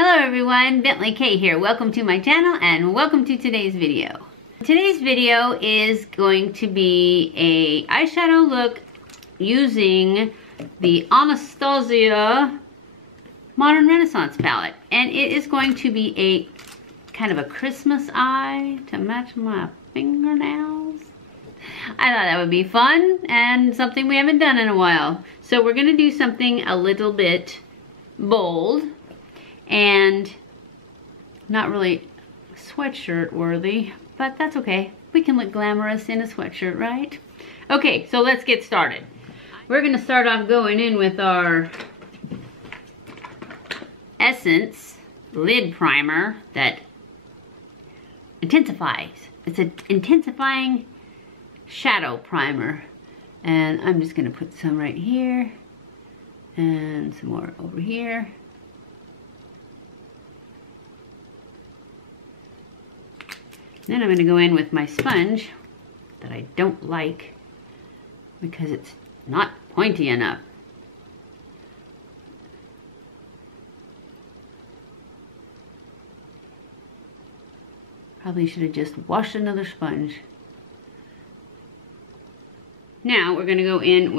Hello everyone, BentlyK here. Welcome to my channel and welcome to today's video. Today's video is going to be a eyeshadow look using the Anastasia Modern Renaissance palette. And it is going to be a kind of a Christmas eye to match my fingernails. I thought that would be fun and something we haven't done in a while. So we're gonna do something a little bit bold and not really sweatshirt worthy, but that's okay. We can look glamorous in a sweatshirt, right? Okay, so let's get started. We're gonna start off going in with our Essence lid primer that intensifies. It's an intensifying shadow primer. And I'm just gonna put some right here and some more over here. Then I'm going to go in with my sponge that I don't like because it's not pointy enough. Probably should have just washed another sponge. Now we're going to go in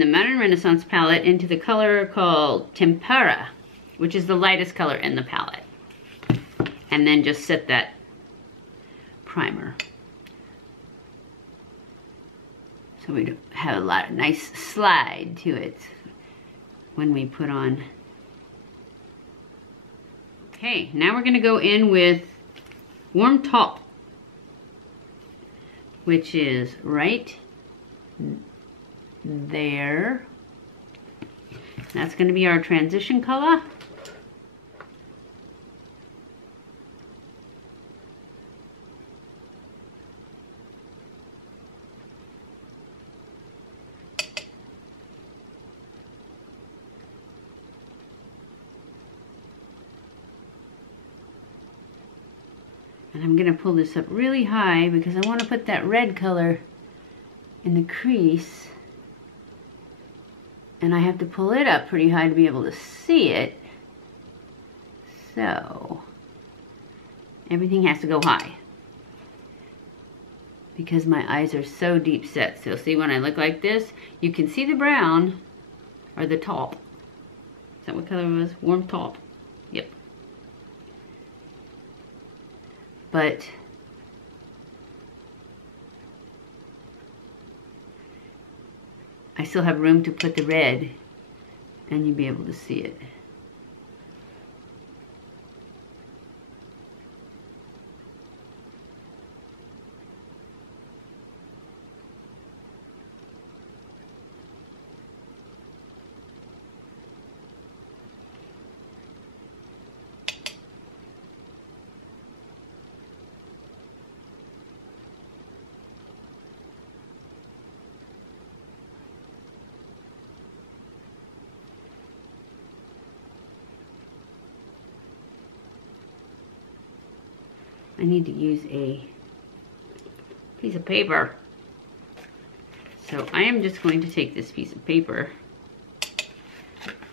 the Modern Renaissance palette into the color called Tempera, which is the lightest color in the palette. And then just set that primer. So we have a lot of nice slide to it when we put on. Okay, now we're gonna go in with Warm Taupe, which is right there. That's gonna be our transition color. And I'm going to pull this up really high because I want to put that red color in the crease. And I have to pull it up pretty high to be able to see it. So, everything has to go high. Because my eyes are so deep set. So see when I look like this, you can see the brown or the taupe. Is that what color it was? Warm taupe. Yep. But I still have room to put the red and you'll be able to see it. I need to use a piece of paper. So I am just going to take this piece of paper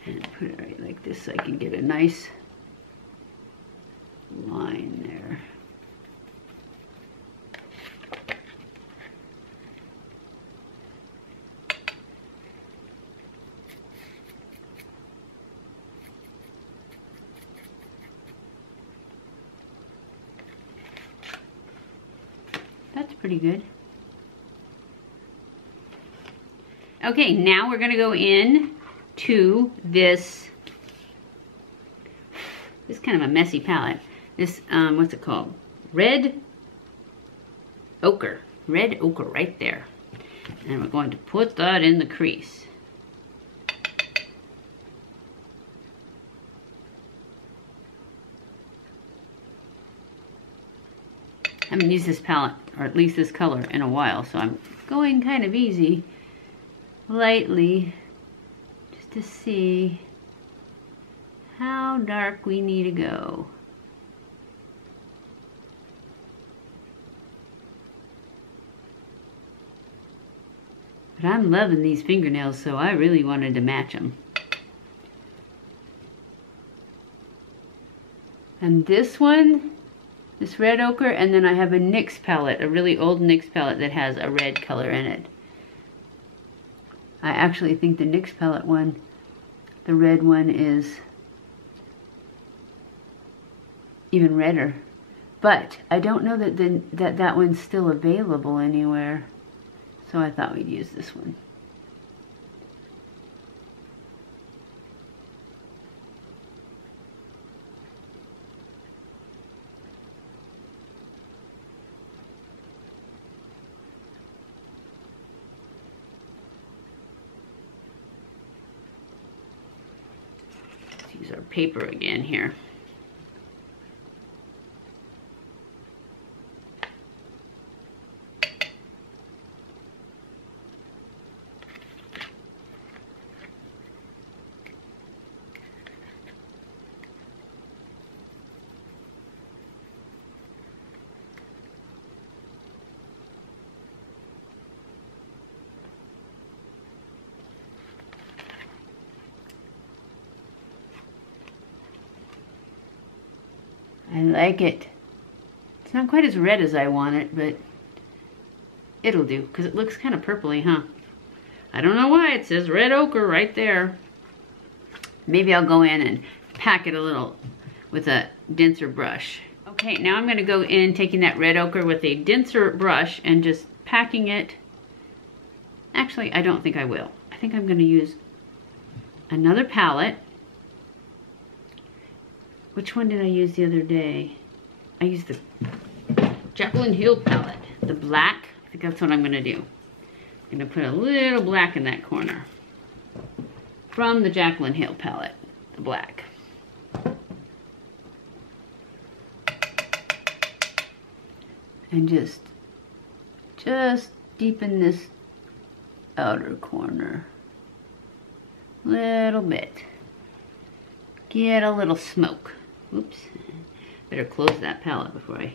and put it right like this so I can get a nice line there. That's pretty good. Okay, now we're gonna go in to this kind of a messy palette. This, what's it called? Red Ochre. Red Ochre right there. And we're going to put that in the crease. I haven't used this palette, or at least this color, in a while, so I'm going kind of easy, lightly, just to see how dark we need to go. But I'm loving these fingernails, so I really wanted to match them. And this one, this red ochre, and then I have a NYX palette, a really old NYX palette that has a red color in it. I actually think the NYX palette one, the red one, is even redder. But I don't know that that one's still available anywhere. So I thought we'd use this one. Let's use our paper again here. I like it. It's not quite as red as I want it, but it'll do, because it looks kind of purpley, huh? I don't know why it says red ochre right there. Maybe I'll go in and pack it a little with a denser brush. Okay, now I'm gonna go in taking that red ochre with a denser brush and just packing it. Actually, I don't think I will. I think I'm gonna use another palette. Which one did I use the other day? I used the Jaclyn Hill palette, the black. I think that's what I'm gonna do. I'm gonna put a little black in that corner from the Jaclyn Hill palette, the black. And just deepen this outer corner a little bit. Get a little smoke. Oops, better close that palette before I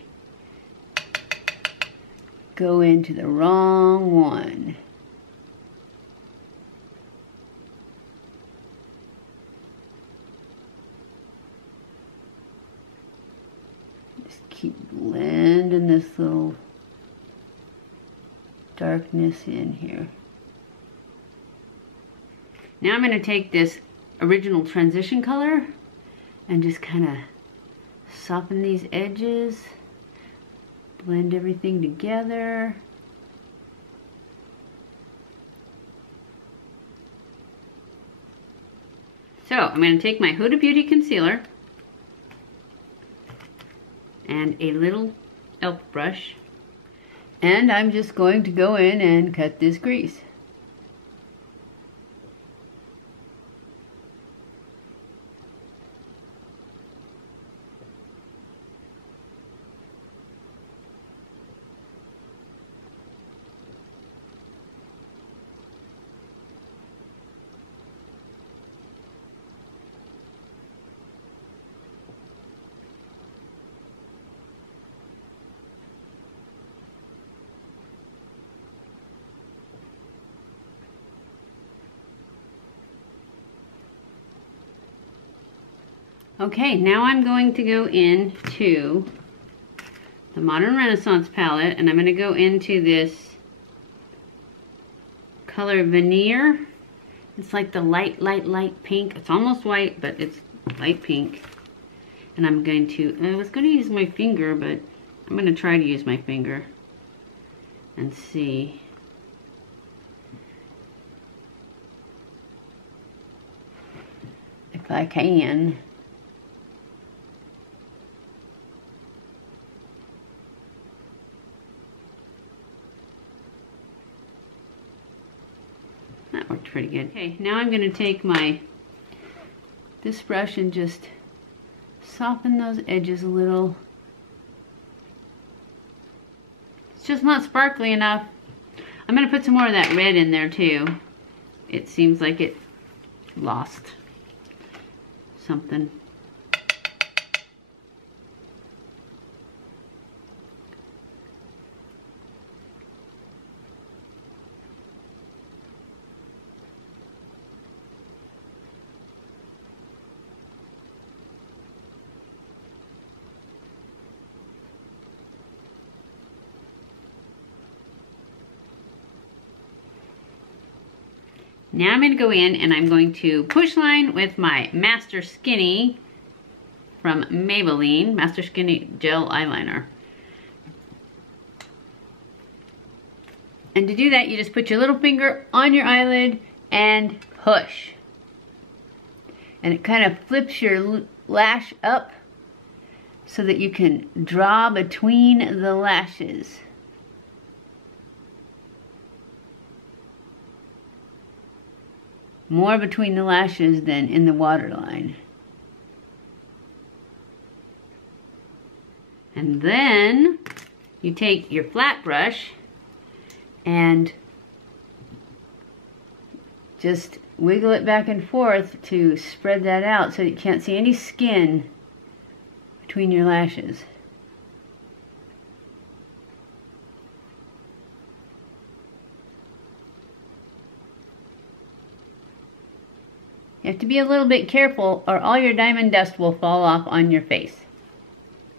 go into the wrong one. Just keep blending this little darkness in here. Now I'm going to take this original transition color and just kind of soften these edges, blend everything together. So I'm going to take my Huda Beauty concealer and a little elf brush, and I'm just going to go in and cut this crease. Okay, now I'm going to go into the Modern Renaissance palette, and I'm going to go into this color Veneer. It's like the light pink. It's almost white, but it's light pink. And I'm going to, I was going to use my finger, but I'm going to try to use my finger and see. If I can. That worked pretty good. Okay, now I'm going to take this brush and just soften those edges a little. It's just not sparkly enough. I'm going to put some more of that red in there too. It seems like it lost something. Now I'm going to go in and I'm going to push line with my Master Skinny from Maybelline, Master Skinny Gel Eyeliner. And to do that, you just put your little finger on your eyelid and push. And it kind of flips your lash up so that you can draw between the lashes. More between the lashes than in the waterline. And then you take your flat brush and just wiggle it back and forth to spread that out so you can't see any skin between your lashes. You have to be a little bit careful or all your diamond dust will fall off on your face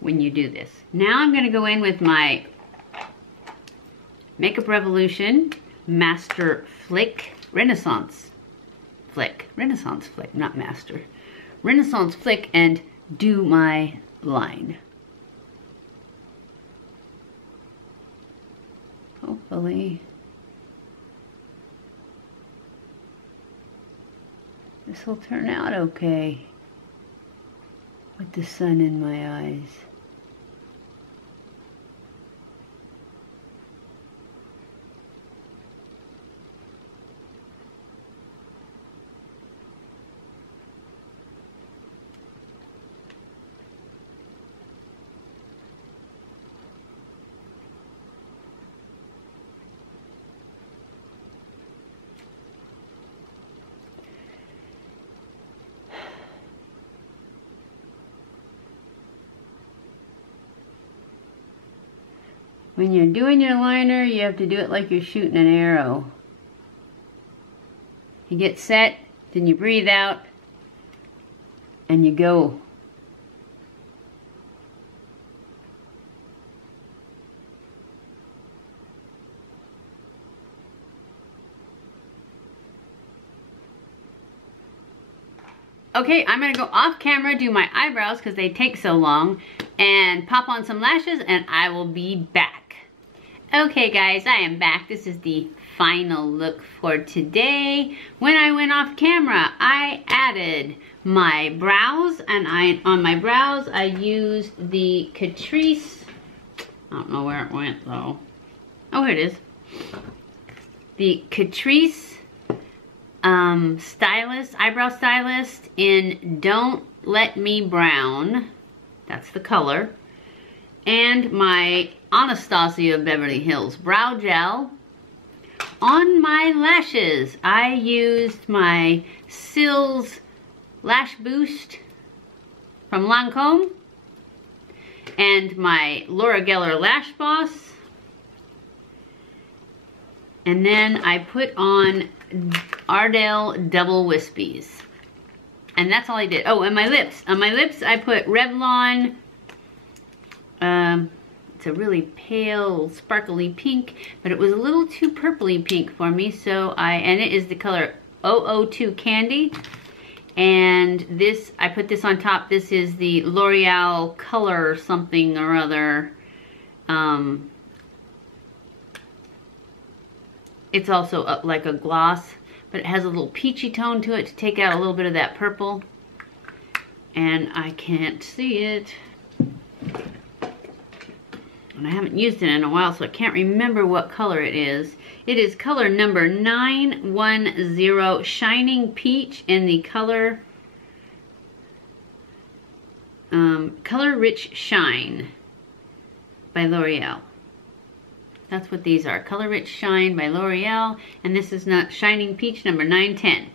when you do this. Now I'm going to go in with my Makeup Revolution Master Flick Renaissance Flick, not Master. Renaissance Flick, and do my line. Hopefully this will turn out okay with the sun in my eyes. When you're doing your liner, you have to do it like you're shooting an arrow. You get set, then you breathe out, and you go. Okay, I'm gonna go off camera, do my eyebrows because they take so long, and pop on some lashes, and I will be back. Okay guys, I am back. This is the final look for today. When I went off camera, I added my brows, and on my brows I used the Catrice, I don't know where it went though. Oh, here it is. The Catrice eyebrow stylist in Don't Let Me Brown. That's the color. And my Anastasia Beverly Hills brow gel. On my lashes, I used my Sills Lash Boost from Lancome and my Laura Geller Lash Boss. And then I put on Ardell Double Wispies. And that's all I did. Oh, and my lips. On my lips, I put Revlon. It's a really pale, sparkly pink, but it was a little too purpley pink for me, so and it is the color 002 Candy. And this, I put this on top. This is the L'Oreal Color something or other. It's also like a gloss, but it has a little peachy tone to it to take out a little bit of that purple. And I can't see it. And I haven't used it in a while, so I can't remember what color it is. It is color number 910, Shining Peach, in the color Color Rich Shine by L'Oreal. That's what these are. Color Rich Shine by L'Oreal. And this is not Shining Peach number 910.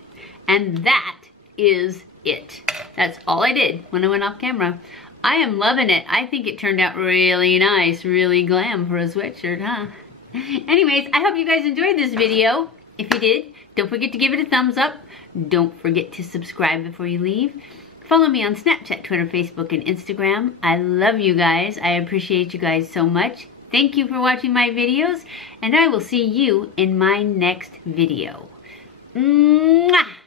And that is it. That's all I did when I went off camera. I am loving it. I think it turned out really nice, really glam for a sweatshirt, huh? Anyways, I hope you guys enjoyed this video. If you did, don't forget to give it a thumbs up. Don't forget to subscribe before you leave. Follow me on Snapchat, Twitter, Facebook, and Instagram. I love you guys. I appreciate you guys so much. Thank you for watching my videos, and I will see you in my next video. Mwah!